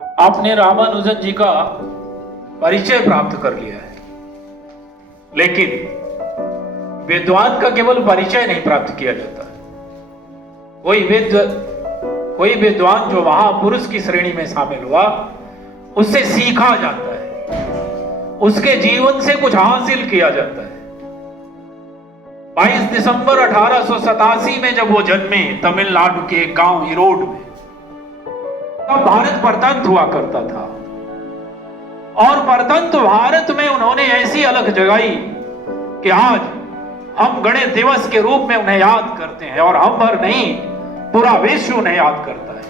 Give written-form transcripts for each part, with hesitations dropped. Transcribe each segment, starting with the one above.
आपने रामानुजन जी का परिचय प्राप्त कर लिया है, लेकिन विद्वान का केवल परिचय नहीं प्राप्त किया जाता है। कोई विद्वान जो महापुरुष की श्रेणी में शामिल हुआ, उससे सीखा जाता है, उसके जीवन से कुछ हासिल किया जाता है। 22 दिसंबर 1887 में जब वो जन्मे तमिलनाडु के एक गांव इरोड में, तब भारत परतंत्र हुआ करता था। और परतंत्र भारत में उन्होंने ऐसी अलख जगाई कि आज हम गणेश दिवस के रूप में उन्हें याद करते हैं, और हम भर नहीं, पूरा विश्व उन्हें याद करता है।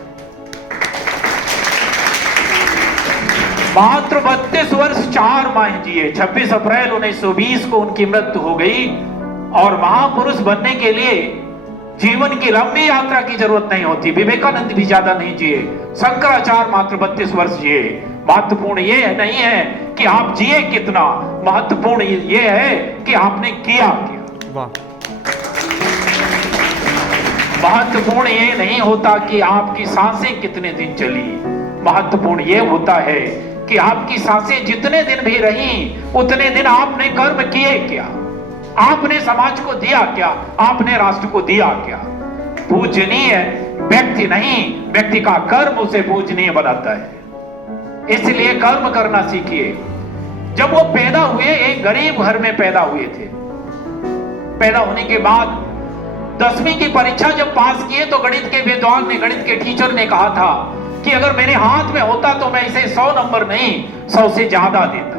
मात्र 32 वर्ष 4 माह जिए। 26 अप्रैल 1920 को उनकी मृत्यु हो गई। और महापुरुष बनने के लिए जीवन की लंबी यात्रा की जरूरत नहीं होती। विवेकानंद भी ज्यादा नहीं जिए, शंकराचार्य मात्र 32 वर्ष जिए। महत्वपूर्ण ये नहीं है कि आप जिए कितना, महत्वपूर्ण ये है कि आपने किया क्या। वाह। महत्वपूर्ण ये नहीं होता कि आपकी सांसें कितने दिन चली, महत्वपूर्ण ये होता है कि आपकी सांसें जितने दिन भी रही, उतने दिन आपने कर्म किए क्या, आपने समाज को दिया क्या, आपने राष्ट्र को दिया क्या। पूजनीय व्यक्ति नहीं, व्यक्ति का कर्म उसे पूजनीय बनाता है। इसलिए कर्म करना सीखिए। जब वो पैदा हुए, एक गरीब घर में पैदा हुए थे। पैदा होने के बाद 10वीं की परीक्षा जब पास किए, तो गणित के विद्वान ने, गणित के टीचर ने कहा था कि अगर मेरे हाथ में होता तो मैं इसे 100 नंबर नहीं, 100 से ज्यादा देता।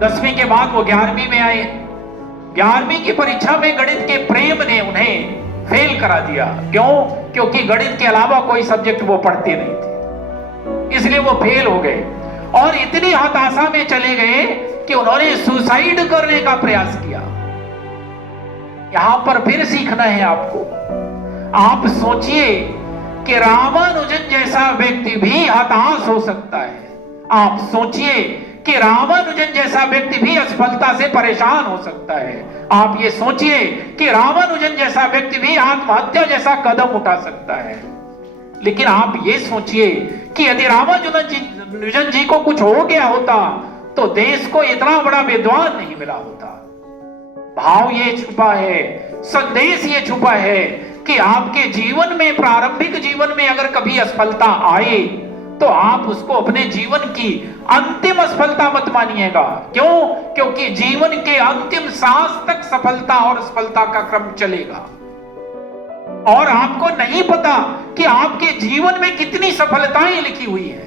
10वीं के बाद वो 11वीं में आए। 11वीं की परीक्षा में गणित के प्रेम ने उन्हें फेल करा दिया। क्यों? क्योंकि गणित के अलावा कोई सब्जेक्ट वो पढ़ते नहीं थे, इसलिए वो फेल हो गए। और इतनी हताशा में चले गए कि उन्होंने सुसाइड करने का प्रयास किया। यहां पर फिर सीखना है आपको। आप सोचिए कि रामानुजन जैसा व्यक्ति भी हताश हो सकता है। आप सोचिए कि रामानुजन जैसा व्यक्ति भी असफलता से परेशान हो सकता है। आप ये सोचिए कि रामानुजन जैसा व्यक्ति भी आत्महत्या जैसा कदम उठा सकता है। लेकिन आप ये सोचिए कि यदि रामानुजन जी को कुछ हो गया होता तो देश को इतना बड़ा विद्वान नहीं मिला होता। भाव ये छुपा है, संदेश ये छुपा है कि आपके जीवन में, प्रारंभिक जीवन में अगर कभी असफलता आए तो आप उसको अपने जीवन की अंतिम असफलता मत मानिएगा। क्यों? क्योंकि जीवन के अंतिम सांस तक सफलता और असफलता का क्रम चलेगा, और आपको नहीं पता कि आपके जीवन में कितनी सफलताएं लिखी हुई है।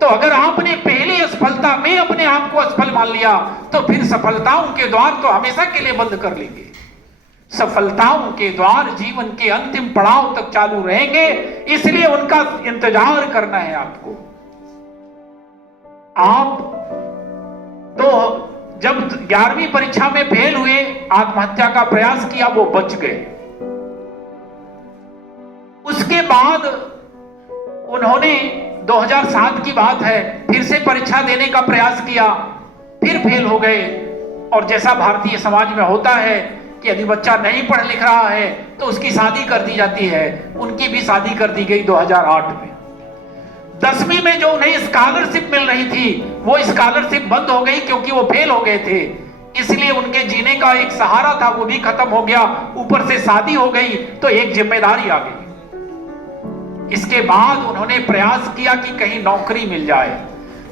तो अगर आपने पहली असफलता में अपने आप को असफल मान लिया, तो फिर सफलताओं के द्वार तो हमेशा के लिए बंद कर लेंगे। सफलताओं के द्वार जीवन के अंतिम पड़ाव तक चालू रहेंगे, इसलिए उनका इंतजार करना है आपको। आप तो जब 11वीं परीक्षा में फेल हुए, आत्महत्या का प्रयास किया, वो बच गए। उसके बाद उन्होंने 2007 की बात है, फिर से परीक्षा देने का प्रयास किया, फिर फेल हो गए। और जैसा भारतीय समाज में होता है कि यदि बच्चा नहीं पढ़ लिख रहा है तो उसकी शादी कर दी जाती है। उनकी भी शादी कर दी गई 2008 में। 10वीं में जो उन्हें स्कॉलरशिप मिल रही थी, वो स्कॉलरशिप बंद हो गई क्योंकि वो फेल हो गए थे। इसलिए उनके जीने का एक सहारा था, वो भी खत्म हो गया। ऊपर से शादी हो गई तो एक जिम्मेदारी आ गई। इसके बाद उन्होंने प्रयास किया कि कहीं नौकरी मिल जाए।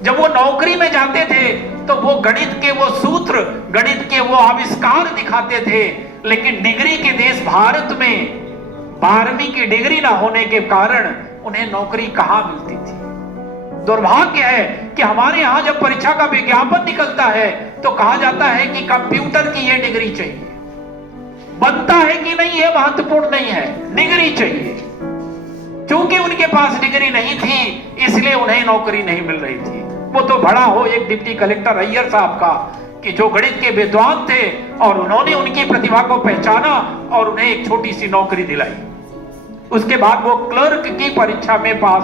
जब वो नौकरी में जाते थे तो वो गणित के वो सूत्र, गणित के वो आविष्कार दिखाते थे, लेकिन डिग्री के देश भारत में 12वीं की डिग्री ना होने के कारण उन्हें नौकरी कहां मिलती थी। दुर्भाग्य है कि हमारे यहां जब परीक्षा का विज्ञापन निकलता है तो कहा जाता है कि कंप्यूटर की ये डिग्री चाहिए। बनता है कि नहीं ये महत्वपूर्ण नहीं है, डिग्री चाहिए। चूंकि उनके पास डिग्री नहीं थी, इसलिए उन्हें नौकरी नहीं मिल रही थी। वो तो बड़ा हो एक डिप्टी कलेक्टर अय्यर साहब का, कि जो गणित के विद्वान थे और उन्होंने उनकी प्रतिभा को पहचाना और उन्हें एक छोटी सी नौकरी दिलाई। उसके बाद वो क्लर्क की परीक्षा में पास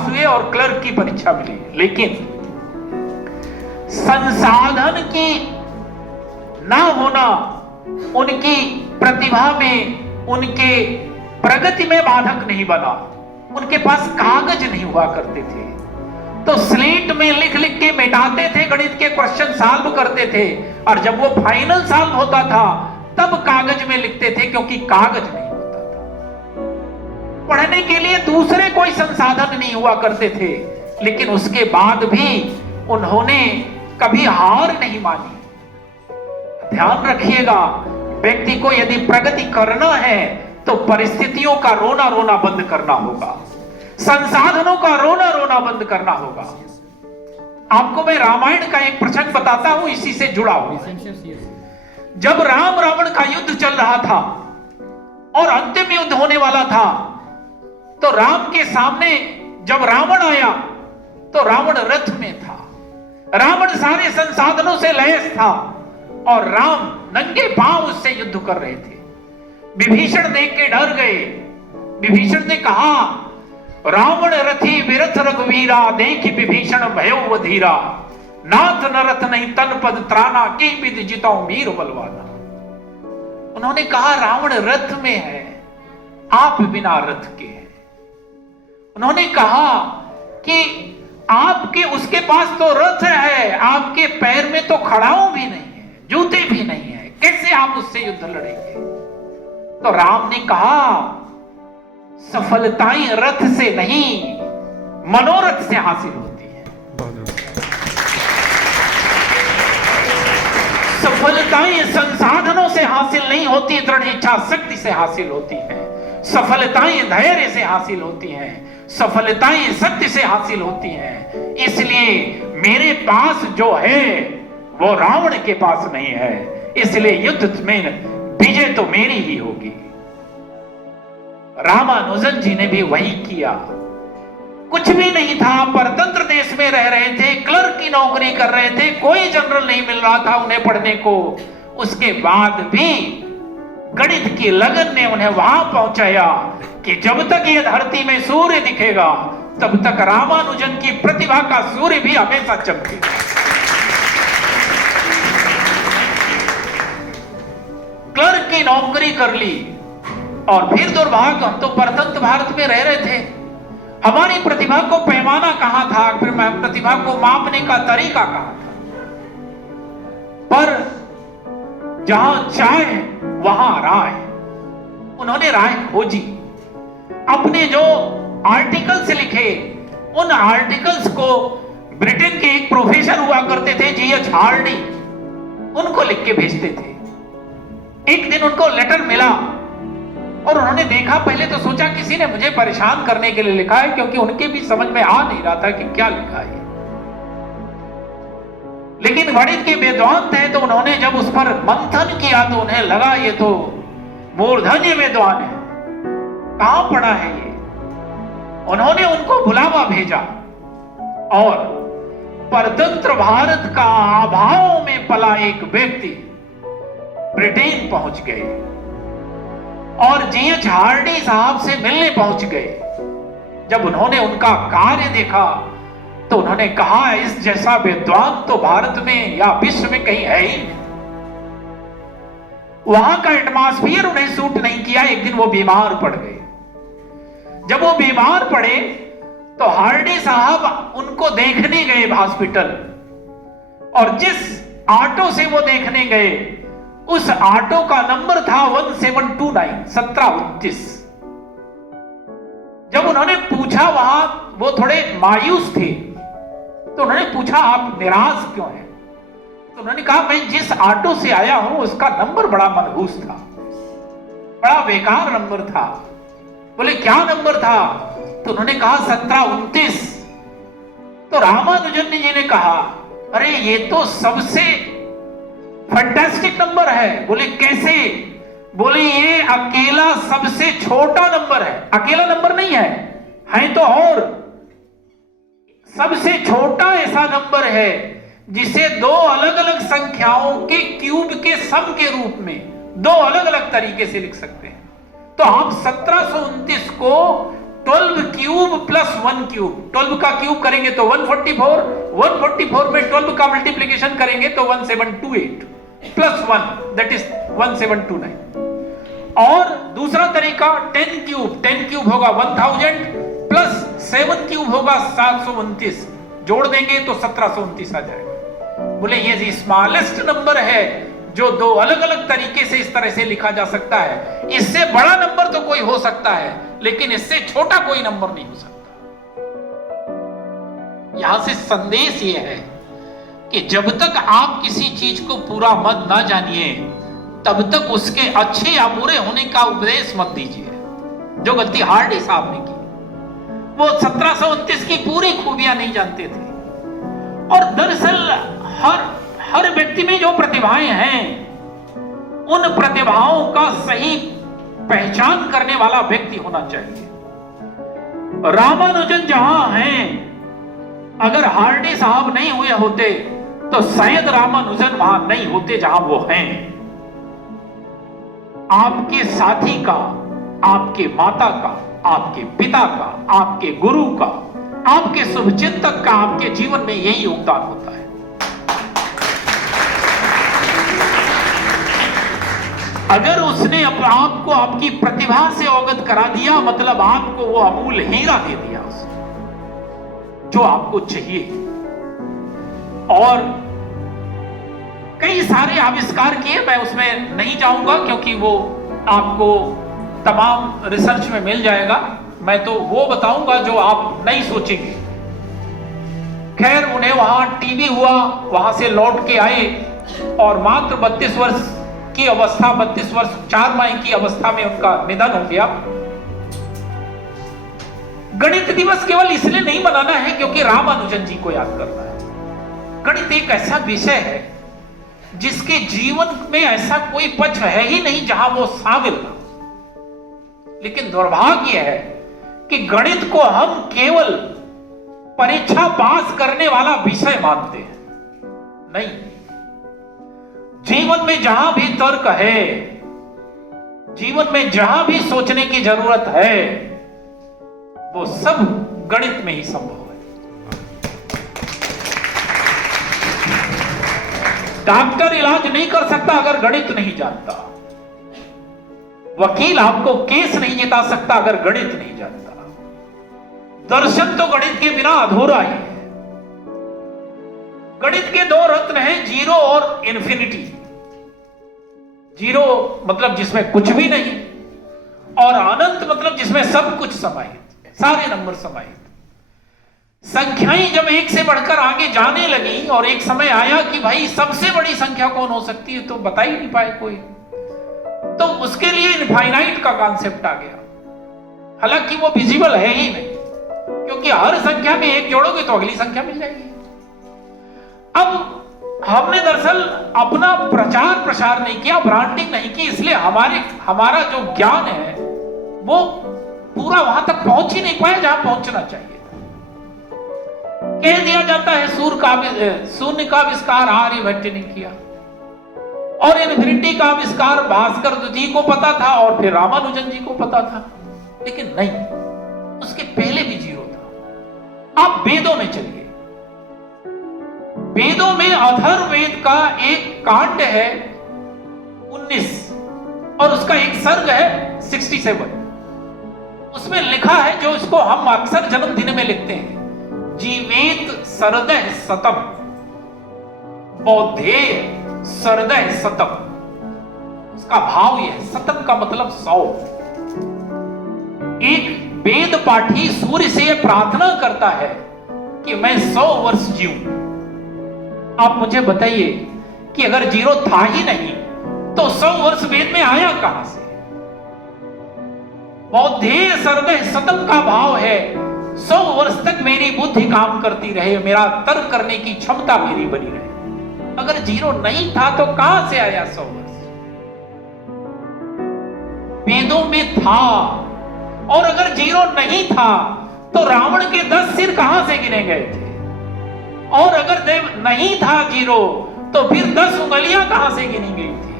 हुए और क्लर्क की परीक्षा मिली। लेकिन संसाधन की ना होना उनकी प्रतिभा में, उनके प्रगति में बाधक नहीं बना। उनके पास कागज नहीं हुआ करते थे, तो स्लेट में लिख लिख के मिटाते थे, गणित के क्वेश्चन सॉल्व करते थे, और जब वो फाइनल सॉल्व होता था तब कागज में लिखते थे, क्योंकि कागज नहीं होता था। पढ़ने के लिए दूसरे कोई संसाधन नहीं हुआ करते थे, लेकिन उसके बाद भी उन्होंने कभी हार नहीं मानी। ध्यान रखिएगा, व्यक्ति को यदि प्रगति करना है तो परिस्थितियों का रोना रोना बंद करना होगा, संसाधनों का रोना रोना बंद करना होगा। आपको मैं रामायण का एक प्रसंग बताता हूं, इसी से जुड़ा हुआ। जब राम रावण का युद्ध चल रहा था और अंतिम युद्ध होने वाला था, तो राम के सामने जब रावण आया तो रावण रथ में था, रावण सारे संसाधनों से लैस था और राम नंगे पांव उससे युद्ध कर रहे थे। विभीषण देख के डर गए। विभीषण ने कहा, रावण रथी विरथ रघुवीरा, देखि विभीषण भयो धीरा, नाथ न रथ नहीं तन पद त्राना, के विद जिताऊं वीर बलवाना। उन्होंने कहा, रावण रथ में है, आप बिना रथ के हैं। उन्होंने कहा कि आपके उसके पास तो रथ है, आपके पैर में तो खड़ाऊ भी नहीं है, जूते भी नहीं है, कैसे आप उससे युद्ध लड़ेंगे? तो राम ने कहा, सफलताएं रथ से नहीं मनोरथ से हासिल होती है। सफलताएं संसाधनों से हासिल नहीं होती, दृढ़ इच्छा शक्ति से हासिल होती है। सफलताएं धैर्य से हासिल होती हैं, सफलताएं सत्य से हासिल होती हैं। इसलिए मेरे पास जो है वो रावण के पास नहीं है, इसलिए युद्ध में विजय तो मेरी ही होगी। रामानुजन जी ने भी वही किया। कुछ भी नहीं था, परतंत्र देश में रह रहे थे, क्लर्क की नौकरी कर रहे थे, कोई जनरल नहीं मिल रहा था उन्हें पढ़ने को। उसके बाद भी गणित की लगन ने उन्हें वहां पहुंचाया कि जब तक ये धरती में सूर्य दिखेगा तब तक रामानुजन की प्रतिभा का सूर्य भी हमेशा चमकेगा। क्लर्क की नौकरी कर ली और फिर दुर्भाग्य, हम तो परतंत्र भारत में रह रहे थे, हमारी प्रतिभा को पैमाना कहां था, फिर प्रतिभा को मापने का तरीका कहां था। पर जहां चाय वहां राय, उन्होंने राय खोजी। अपने जो आर्टिकल्स लिखे, उन आर्टिकल्स को ब्रिटेन के एक प्रोफेसर हुआ करते थे जीएच हार्डी, उनको लिख के भेजते थे। एक दिन उनको लेटर मिला और उन्होंने देखा, पहले तो सोचा किसी ने मुझे परेशान करने के लिए लिखा है, क्योंकि उनके भी समझ में आ नहीं रहा था कि क्या लिखा है। लेकिन गणित के विद्वान थे, तो उन्होंने जब उस पर मंथन किया तो उन्हें लगा ये तो मूर्धन्य विद्वान है, कहां पढ़ा है ये। उन्होंने उनको बुलावा भेजा और परतंत्र भारत का अभाव में पला एक व्यक्ति ब्रिटेन पहुंच गए और जीएच हार्डी साहब से मिलने पहुंच गए। जब उन्होंने उनका कार्य देखा तो उन्होंने कहा, इस जैसा विद्वान तो भारत में या विश्व में कहीं है ही नहीं। वहां का एटमॉस्फियर उन्हें सूट नहीं किया। एक दिन वो बीमार पड़ गए। जब वो बीमार पड़े तो हार्डी साहब उनको देखने गए हॉस्पिटल, और जिस ऑटो से वो देखने गए उस ऑटो का नंबर था 1729, 1729। जब उन्होंने पूछा, वहां वो थोड़े मायूस थे, तो उन्होंने पूछा, आप निराश क्यों हैं? तो उन्होंने कहा, मैं जिस ऑटो से आया हूं उसका नंबर बड़ा मनहूस था, बड़ा बेकार नंबर था। बोले, क्या नंबर था? तो उन्होंने कहा 1729। तो रामानुजन जी ने कहा, अरे ये तो सबसे फैंटास्टिक नंबर है। बोले, कैसे? बोले, ये अकेला सबसे छोटा नंबर है। अकेला नंबर नहीं है तो और सबसे छोटा ऐसा नंबर है जिसे दो अलग अलग संख्याओं के क्यूब के सम के रूप में दो अलग अलग तरीके से लिख सकते हैं। तो आप 1729 को 12 क्यूब प्लस 1 क्यूब, 12 का क्यूब करेंगे तो 144, 144 में 12 का मल्टीप्लिकेशन करेंगे तो 1728 प्लस 1 दैट इज 1729। और दूसरा तरीका 10 क्यूब होगा 1000 7 क्यूब होगा 729, जोड़ देंगे तो 1729 आ जाएगा। बोले ये स्मॉलेस्ट नंबर है जो दो अलग अलग तरीके से इस तरह से लिखा जा सकता है। इससे बड़ा नंबर तो कोई हो सकता है, लेकिन इससे छोटा कोई नंबर नहीं हो सकता। यहां से संदेश यह है कि जब तक आप किसी चीज को पूरा मत ना जानिए, तब तक उसके अच्छे या बुरे होने का उपदेश मत दीजिए। जो गलती हार्डी साहब ने की, वो 1729 की पूरी खूबियां नहीं जानते थे। और दरअसल हर व्यक्ति में जो प्रतिभाएं हैं, उन प्रतिभाओं का सही पहचान करने वाला व्यक्ति होना चाहिए। रामानुजन जहां हैं, अगर हार्डी साहब नहीं हुए होते तो शायद रामानुजन वहां नहीं होते जहां वो हैं। आपके साथी का, आपके माता का, आपके पिता का, आपके गुरु का, आपके शुभचिंतक का आपके जीवन में यही योगदान होता है। अगर उसने आपको आपकी प्रतिभा से अवगत करा दिया, मतलब आपको वो अमूल्य हीरा दे दिया उसने, जो आपको चाहिए। और कई सारे आविष्कार किए, मैं उसमें नहीं जाऊंगा क्योंकि वो आपको तमाम रिसर्च में मिल जाएगा। मैं तो वो बताऊंगा जो आप नहीं सोचेंगे। खैर, उन्हें वहां टीबी हुआ, वहां से लौट के आए और मात्र 32 वर्ष की अवस्था, 32 वर्ष 4 माह की अवस्था में उनका निधन हो गया। गणित दिवस केवल इसलिए नहीं मनाना है क्योंकि रामानुजन जी को याद करना है। गणित एक ऐसा विषय है जिसके जीवन में ऐसा कोई पक्ष है ही नहीं जहां वो शामिल ना। लेकिन दुर्भाग्य है कि गणित को हम केवल परीक्षा पास करने वाला विषय मानते हैं। नहीं, जीवन में जहां भी तर्क है, जीवन में जहां भी सोचने की जरूरत है, वो सब गणित में ही संभव है। डॉक्टर इलाज नहीं कर सकता अगर गणित नहीं जानता। वकील आपको केस नहीं जिता सकता अगर गणित नहीं जानता। दर्शन तो गणित के बिना अधूरा ही है। गणित के दो रत्न हैं, जीरो और इन्फिनिटी। जीरो मतलब जिसमें कुछ भी नहीं, और अनंत मतलब जिसमें सब कुछ समाहित, सारे नंबर समाहित। संख्याएं जब एक से बढ़कर आगे जाने लगी और एक समय आया कि भाई सबसे बड़ी संख्या कौन हो सकती है, तो बता ही नहीं पाए कोई। तो उसके लिए इनफाइनाइट का कॉन्सेप्ट आ गया। हालांकि वो विजिबल है ही नहीं, क्योंकि हर संख्या में एक जोड़ोगे तो अगली संख्या मिल जाएगी। अब हमने दरअसल अपना प्रचार प्रसार नहीं किया, ब्रांडिंग नहीं की, इसलिए हमारा जो ज्ञान है वो पूरा वहां तक पहुंच ही नहीं पाया जहां पहुंचना चाहिए। कह दिया जाता है शून्य का आविष्कार आर्यभट्ट ने किया, और इन्फिनिटी का आविष्कार भास्कर जी को पता था और फिर रामानुजन जी को पता था। लेकिन नहीं, उसके पहले भी जीरो था। आप वेदों में चलिए, वेदों में अथर्ववेद का एक कांड है 19 और उसका एक सर्ग है 67। उसमें लिखा है, जो इसको हम अक्सर जन्मदिन में लिखते हैं, जीवेत सरदह सतम बौद्धे सरदह सतम। उसका भाव यह है, सतम का मतलब 100। एक वेद पाठी सूर्य से प्रार्थना करता है कि मैं 100 वर्ष जीऊं। आप मुझे बताइए कि अगर जीरो था ही नहीं तो 100 वर्ष वेद में आया कहां से? बौद्धे सरदह सतम का भाव है 100 वर्ष तक मेरी बुद्धि काम करती रहे, मेरा तर्क करने की क्षमता मेरी बनी रहे। अगर जीरो नहीं था तो कहां से आया 100 वर्ष? वेदों में था। और अगर जीरो नहीं था तो रावण के 10 सिर कहां से गिने गए थे? और अगर देव नहीं था जीरो तो फिर 10 उंगलियां कहां से गिनी गई थी?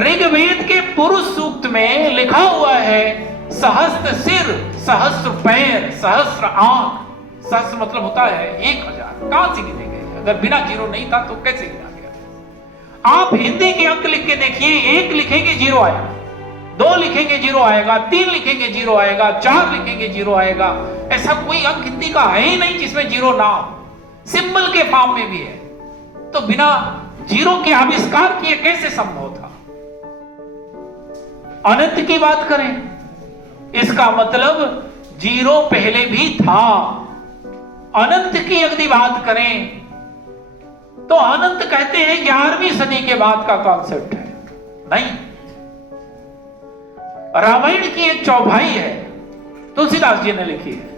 ऋग्वेद के पुरुष सूक्त में लिखा हुआ है, सहस्त्र सिर, सहस्त्र पैर, सहस्त्र आंख। सहस्त्र मतलब होता है 1000। कहां से गिने गए? अगर बिना जीरो नहीं था तो कैसे गिना गया? आप हिंदी के अंक लिख के देखिए, 1 लिखेंगे जीरो आया, 2 लिखेंगे 0 आएगा, 3 लिखेंगे 0 आएगा, 4 लिखेंगे 0 आएगा। ऐसा कोई अंक हिंदी का है ही नहीं जिसमें 0 ना हो। सिंबल के फॉर्म में भी है, तो बिना 0 के आविष्कार किए कैसे संभव था? अनंत की बात करें, इसका मतलब 0 पहले भी था। अनंत की यदि बात करें तो अनंत कहते हैं 11वीं सदी के बाद का कॉन्सेप्ट है। नहीं, रामायण की एक चौपाई है, तुलसीदास जी ने लिखी है,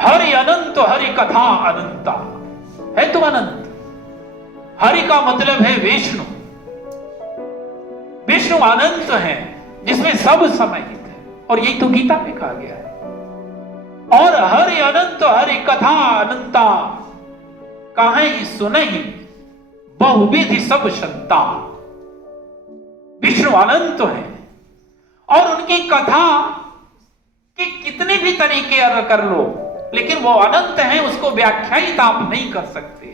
हरि अनंत हरि कथा अनंता। है तो अनंत, हरि का मतलब है विष्णु। विष्णु अनंत है जिसमें सब समाहित है, और यही तो गीता में कहा गया है। और हरि अनंत हरि कथा अनंता, काहे सुनहि बहुविधि सब शंता। विष्णु अनंत है और उनकी कथा के कितने भी तरीके अगर कर लो, लेकिन वो अनंत है, उसको व्याख्यायित आप नहीं कर सकते।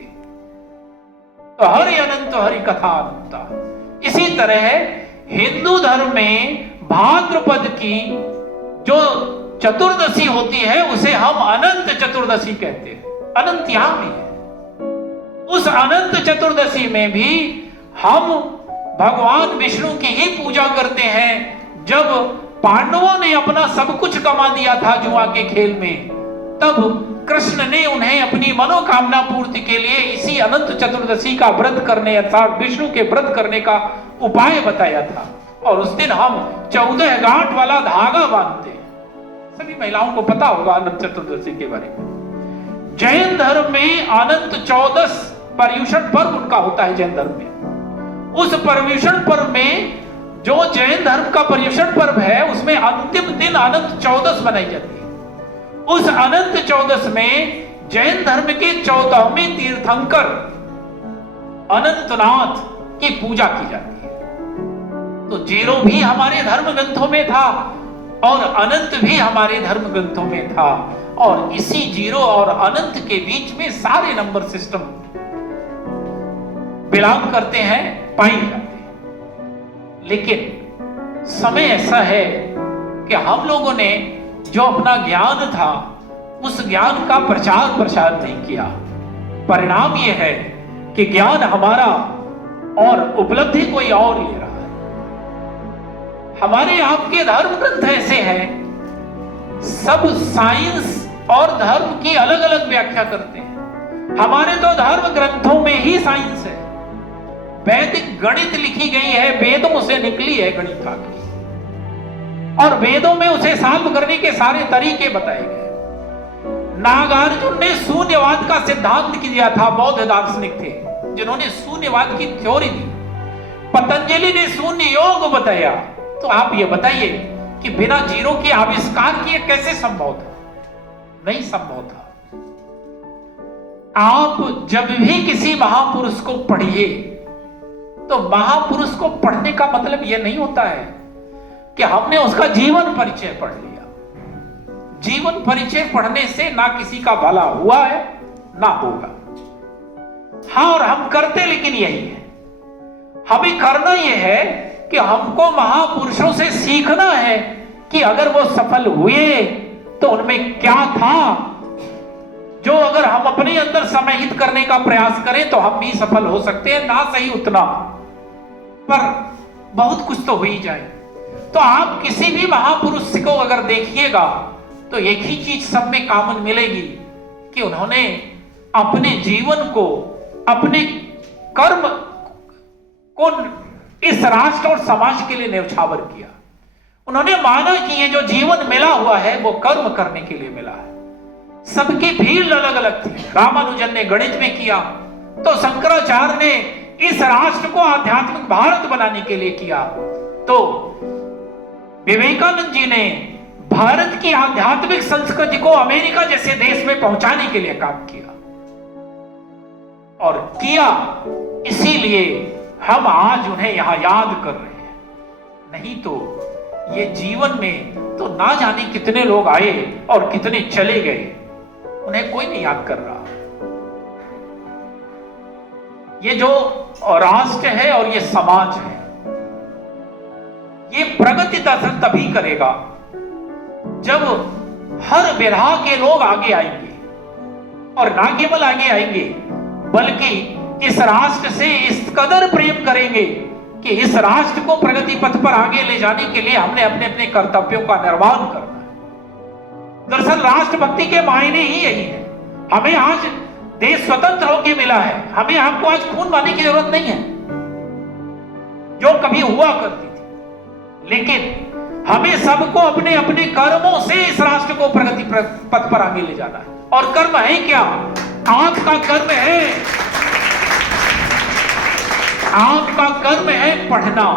तो हरि अनंत हरि कथा अनंता। इसी तरह हिंदू धर्म में भाद्रपद की जो चतुर्दशी होती है उसे हम अनंत चतुर्दशी कहते हैं। अनंत यहां भी है। उस अनंत चतुर्दशी में भी हम भगवान विष्णु की ही पूजा करते हैं। जब पांडवों ने अपना सब कुछ गंवा दिया था जुआ के खेल में, तब कृष्ण ने उन्हें अपनी मनोकामना पूर्ति के लिए इसी अनंत चतुर्दशी का व्रत करने अर्थात विष्णु के व्रत करने का उपाय बताया था। और उस दिन हम 14 गांठ वाला धागा बांधते हैं। सभी महिलाओं को पता होगा अनंत चतुर्दशी के बारे में। जैन धर्म में अनंत 14 पर्युषण पर्व उनका होता है। जैन धर्म में उस पर्युषण पर्व में, जो जैन धर्म का पर्युषण पर्व है, उसमें अंतिम दिन अनंत 14 मनाई जाती है। उस अनंत 14 में जैन धर्म के 14वें तीर्थंकर अनंतनाथ की पूजा की जाती है। तो 0 भी हमारे धर्म ग्रंथों में था और अनंत भी हमारे धर्म ग्रंथों में था, और इसी 0 और अनंत के बीच में सारे नंबर सिस्टम बिलोंग करते हैं, पाए जाते हैं। लेकिन समय ऐसा है कि हम लोगों ने जो अपना ज्ञान था उस ज्ञान का प्रचार प्रसार नहीं किया। परिणाम यह है कि ज्ञान हमारा और उपलब्धि कोई और ले रहा है। हमारे आपके धर्म ग्रंथ ऐसे हैं, सब साइंस और धर्म की अलग अलग व्याख्या करते हैं। हमारे तो धर्म ग्रंथों में ही साइंस है। वैदिक गणित लिखी गई है, वेदों से निकली है गणित आके, और वेदों में उसे सॉल्व करने के सारे तरीके बताए गए। नागार्जुन ने शून्यवाद का सिद्धांत दिया था। बौद्ध दार्शनिक थे जिन्होंने शून्यवाद की थ्योरी दी। पतंजलि ने शून्य योग बताया। तो आप ये बताइए कि बिना 0 के आविष्कार किए कैसे संभव था? नहीं संभव था। आप जब भी किसी महापुरुष को पढ़िए तो महापुरुष को पढ़ने का मतलब यह नहीं होता है कि हमने उसका जीवन परिचय पढ़ लिया। जीवन परिचय पढ़ने से ना किसी का भला हुआ है ना होगा। हाँ, और हम करते लेकिन यही है। हमें करना यह है कि हमको महापुरुषों से सीखना है कि अगर वो सफल हुए तो उनमें क्या था, जो अगर हम अपने अंदर समाहित करने का प्रयास करें तो हम भी सफल हो सकते हैं। ना सही उतना, पर बहुत कुछ तो हो ही जाए। तो आप किसी भी महापुरुष को अगर देखिएगा तो एक ही चीज सब में कॉमन मिलेगी कि उन्होंने अपने जीवन को, अपने कर्म को इस राष्ट्र और समाज के लिए न्यौछावर किया। उन्होंने माना कि ये जो जीवन मिला हुआ है वो कर्म करने के लिए मिला है। सबकी फील्ड अलग अलग थी। रामानुजन ने गणित में किया तो शंकराचार्य ने इस राष्ट्र को आध्यात्मिक भारत बनाने के लिए किया, तो विवेकानंद जी ने भारत की आध्यात्मिक संस्कृति को अमेरिका जैसे देश में पहुंचाने के लिए काम किया। और किया, इसीलिए हम आज उन्हें यहां याद कर रहे हैं। नहीं तो ये जीवन में तो ना जाने कितने लोग आए और कितने चले गए, उन्हें कोई नहीं याद कर रहा। ये जो राष्ट्र है और ये समाज है, ये प्रगति दरअसल तभी करेगा जब हर विधा के लोग आगे आएंगे, और ना केवल आगे आएंगे बल्कि इस राष्ट्र से इस कदर प्रेम करेंगे कि इस राष्ट्र को प्रगति पथ पर आगे ले जाने के लिए हमने अपने अपने कर्तव्यों का निर्वहन करना है। दरअसल राष्ट्रभक्ति के मायने ही यही है। हमें आज देश स्वतंत्र होकर मिला है, हमें आपको आज खून बहाने की जरूरत नहीं है जो कभी हुआ करती थी, लेकिन हमें सबको अपने अपने कर्मों से इस राष्ट्र को प्रगति पथ पर आगे ले जाना है। और कर्म है क्या? आपका कर्म है, आपका कर्म है पढ़ना,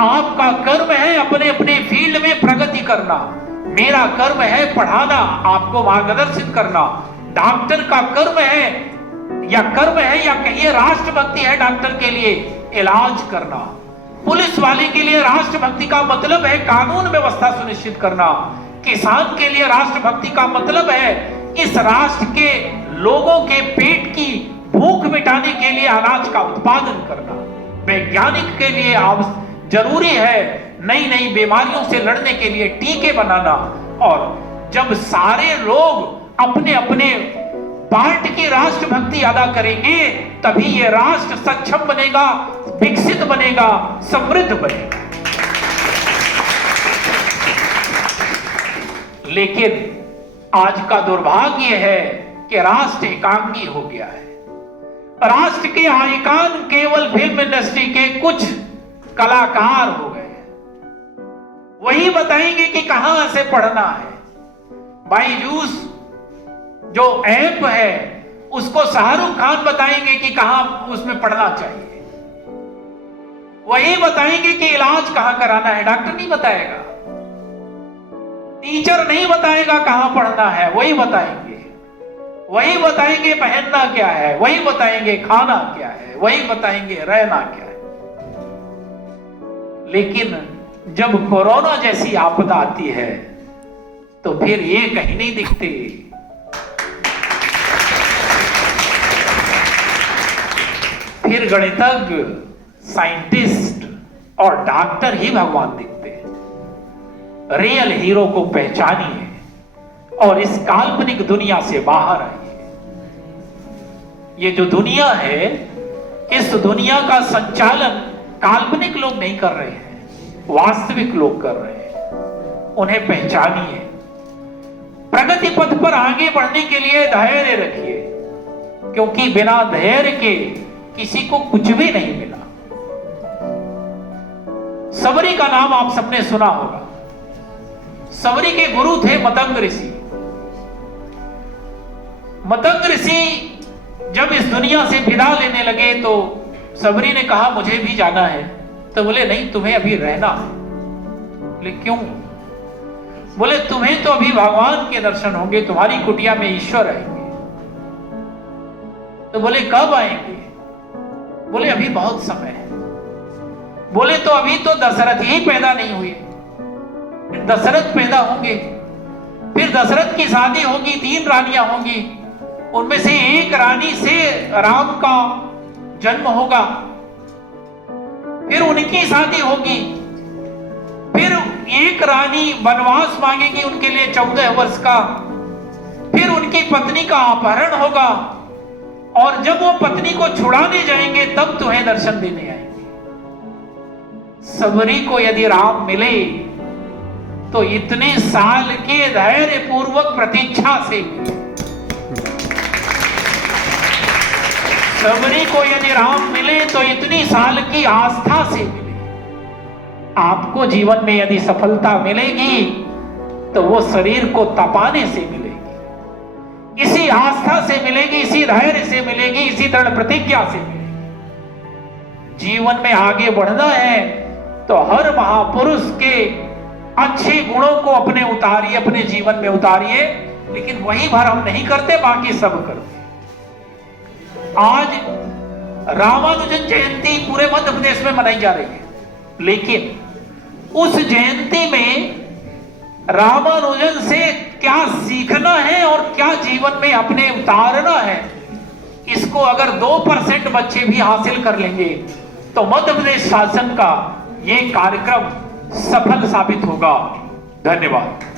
आपका कर्म है अपने अपने फील्ड में प्रगति करना। मेरा कर्म है पढ़ाना, आपको मार्गदर्शित करना। डॉक्टर का कर्म है या कहिए राष्ट्रभक्ति है डॉक्टर के लिए इलाज करना। पुलिस वाले के लिए राष्ट्रभक्ति का मतलब है कानून व्यवस्था सुनिश्चित करना। किसान के लिए राष्ट्रभक्ति का मतलब है इस राष्ट्र के लोगों के पेट की भूख मिटाने के लिए अनाज का उत्पादन करना। वैज्ञानिक के लिए जरूरी है नई नई बीमारियों से लड़ने के लिए टीके बनाना। और जब सारे लोग अपने अपने पार्ट की राष्ट्रभक्ति अदा करेंगे तभी ये राष्ट्र सक्षम बनेगा, विकसित बनेगा, समृद्ध बनेगा। लेकिन आज का दुर्भाग्य है कि राष्ट्र एकांगी हो गया है। राष्ट्र के आइकॉन केवल फिल्म इंडस्ट्री के कुछ कलाकार हो गए। वही बताएंगे कि कहां से पढ़ना है। बायजूस जो ऐप है उसको शाहरुख खान बताएंगे कि कहां उसमें पढ़ना चाहिए। वही बताएंगे कि इलाज कहां कराना है, डॉक्टर नहीं बताएगा। टीचर नहीं बताएगा कहां पढ़ना है, वही बताएंगे। वही बताएंगे पहनना क्या है, वही बताएंगे खाना क्या है, वही बताएंगे रहना क्या है। लेकिन जब कोरोना जैसी आपदा आती है तो फिर ये कहीं नहीं दिखते। फिर गणितज्ञ, साइंटिस्ट और डॉक्टर ही भगवान दिखते हैं। रियल हीरो को पहचानिए और इस काल्पनिक दुनिया से बाहर आइए। ये जो दुनिया है, इस दुनिया का संचालन काल्पनिक लोग नहीं कर रहे हैं, वास्तविक लोग कर रहे हैं। उन्हें पहचानिए। प्रगति पथ पर आगे बढ़ने के लिए धैर्य रखिए, क्योंकि बिना धैर्य के किसी को कुछ भी नहीं मिला। सबरी का नाम आप सबने सुना होगा। सबरी के गुरु थे मतंग ऋषि। मतंग ऋषि जब इस दुनिया से विदा लेने लगे तो सबरी ने कहा मुझे भी जाना है। तो बोले नहीं, तुम्हें अभी रहना है। बोले क्यों? बोले तुम्हें तो अभी भगवान के दर्शन होंगे, तुम्हारी कुटिया में ईश्वर आएंगे। तो बोले कब आएंगे? बोले अभी बहुत समय है। बोले तो अभी तो दशरथ ही पैदा नहीं हुए, फिर दशरथ पैदा होंगे, फिर दशरथ की शादी होगी, 3 रानियां होंगी, उनमें से एक रानी से राम का जन्म होगा, फिर उनकी शादी होगी, फिर एक रानी वनवास मांगेगी उनके लिए 14 वर्ष का, फिर उनकी पत्नी का अपहरण होगा, और जब वो पत्नी को छुड़ाने जाएंगे तब तुम्हें दर्शन देने आएंगे। सबरी को यदि राम मिले तो इतने साल के धैर्य पूर्वक प्रतीक्षा से मिले। सबरी को यदि राम मिले तो इतनी साल की आस्था से मिले। आपको जीवन में यदि सफलता मिलेगी तो वो शरीर को तपाने से मिलेगी, इसी आस्था से मिलेगी, इसी धैर्य से मिलेगी, इसी दृढ़ प्रतिज्ञा से मिलेगी। जीवन में आगे बढ़ना है तो हर महापुरुष के अच्छे गुणों को अपने जीवन में उतारिए। लेकिन वही भर हम नहीं करते, बाकी सब करते। आज रामानुजन जयंती पूरे मध्य प्रदेश में मनाई जा रही है, लेकिन उस जयंती में रामानुजन से क्या सीखना है और क्या जीवन में अपने उतारना है, इसको अगर 2% बच्चे भी हासिल कर लेंगे तो मध्य प्रदेश शासन का ये कार्यक्रम सफल साबित होगा। धन्यवाद।